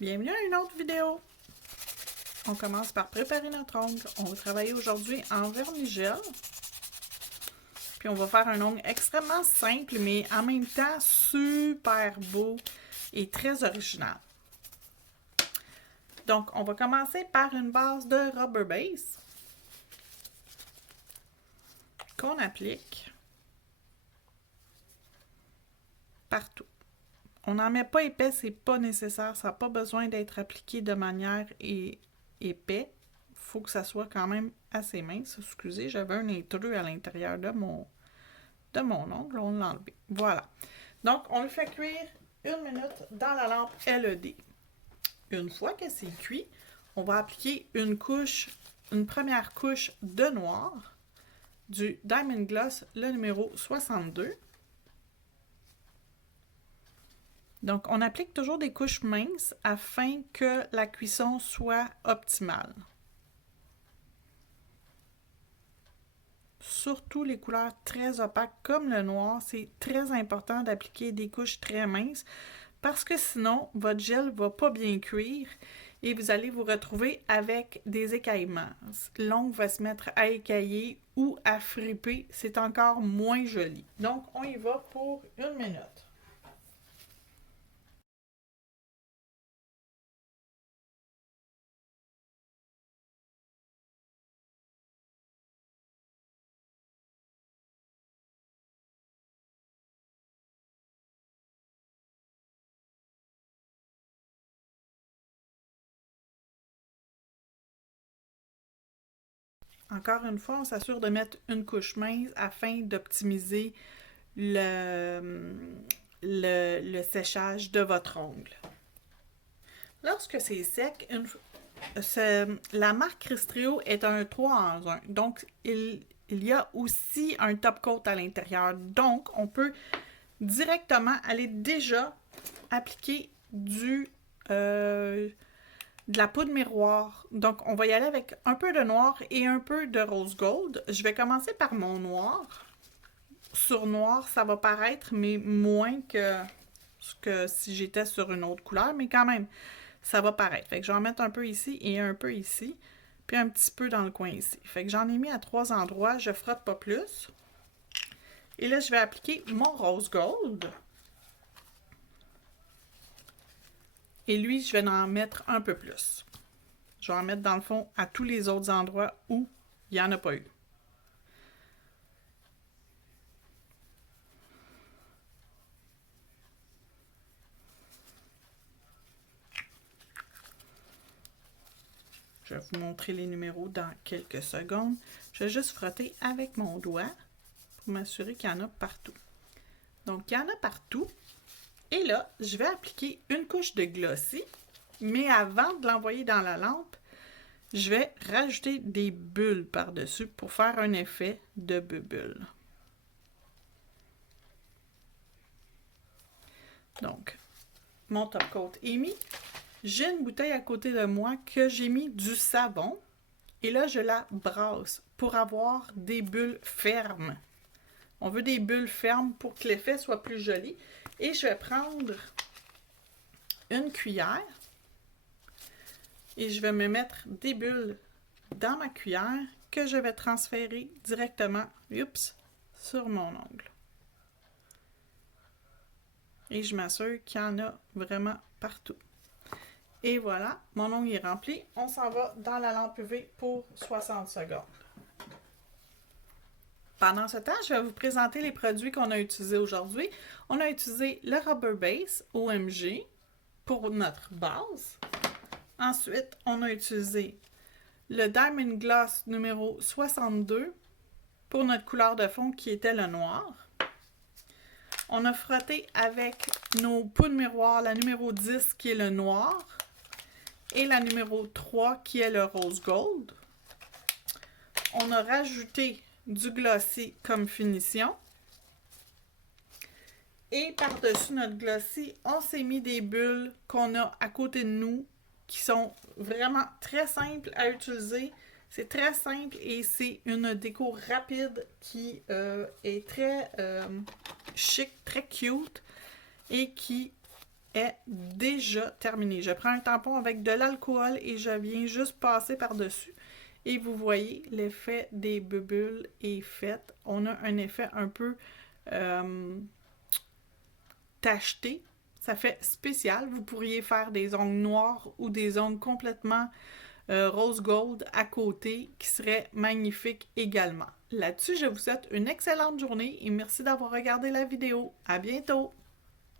Bienvenue à une autre vidéo. On commence par préparer notre ongle. On va travailler aujourd'hui en vernis-gel. Puis on va faire un ongle extrêmement simple, mais en même temps super beau et très original. Donc, on va commencer par une base de rubber base qu'on applique partout. On n'en met pas épais, c'est pas nécessaire. Ça n'a pas besoin d'être appliqué de manière épais. Il faut que ça soit quand même assez mince. Excusez, j'avais un intrus à l'intérieur de mon ongle. On l'a enlevé. Voilà. Donc, on le fait cuire 1 minute dans la lampe LED. Une fois que c'est cuit, on va appliquer une première couche de noir du Diamond Gloss, le numéro 62. Donc, on applique toujours des couches minces afin que la cuisson soit optimale. Surtout les couleurs très opaques comme le noir, c'est très important d'appliquer des couches très minces parce que sinon, votre gel ne va pas bien cuire et vous allez vous retrouver avec des écaillements. L'ongle va se mettre à écailler ou à friper, c'est encore moins joli. Donc, on y va pour 1 minute. Encore une fois, on s'assure de mettre une couche mince afin d'optimiser le séchage de votre ongle. Lorsque c'est sec, la marque Cristrio est un 3 en 1. Donc, il y a aussi un top coat à l'intérieur. Donc, on peut directement aller déjà appliquer de la poudre miroir. Donc, on va y aller avec un peu de noir et un peu de rose gold. Je vais commencer par mon noir. Sur noir, ça va paraître, mais moins que si j'étais sur une autre couleur, mais quand même, ça va paraître. Fait que je vais en mettre un peu ici et un peu ici, puis un petit peu dans le coin ici. Fait que j'en ai mis à 3 endroits, je frotte pas plus. Et là, je vais appliquer mon rose gold. Et lui, je vais en mettre un peu plus. Je vais en mettre dans le fond à tous les autres endroits où il n'y en a pas eu. Je vais vous montrer les numéros dans quelques secondes. Je vais juste frotter avec mon doigt pour m'assurer qu'il y en a partout. Donc, il y en a partout. Et là, je vais appliquer une couche de glossy, mais avant de l'envoyer dans la lampe, je vais rajouter des bulles par-dessus pour faire un effet de bulle. Donc, mon top coat est mis. J'ai une bouteille à côté de moi que j'ai mis du savon. Et là, je la brasse pour avoir des bulles fermes. On veut des bulles fermes pour que l'effet soit plus joli. Et je vais prendre une cuillère et je vais me mettre des bulles dans ma cuillère que je vais transférer directement sur mon ongle. Et je m'assure qu'il y en a vraiment partout. Et voilà, mon ongle est rempli. On s'en va dans la lampe UV pour 60 secondes. Pendant ce temps, je vais vous présenter les produits qu'on a utilisés aujourd'hui. On a utilisé le Rubber Base OMG pour notre base. Ensuite, on a utilisé le Diamond Gloss numéro 62 pour notre couleur de fond qui était le noir. On a frotté avec nos poudres miroirs la numéro 10 qui est le noir et la numéro 3 qui est le rose gold. On a rajouté du glossy comme finition. Et par-dessus notre glossy, on s'est mis des bulles qu'on a à côté de nous qui sont vraiment très simples à utiliser. C'est très simple et c'est une déco rapide qui est très chic, très cute et qui est déjà terminée. Je prends un tampon avec de l'alcool et je viens juste passer par-dessus. Et vous voyez, l'effet des bulles est fait. On a un effet un peu tacheté. Ça fait spécial. Vous pourriez faire des ongles noirs ou des ongles complètement rose gold à côté qui serait magnifique également. Là-dessus, je vous souhaite une excellente journée et merci d'avoir regardé la vidéo. À bientôt!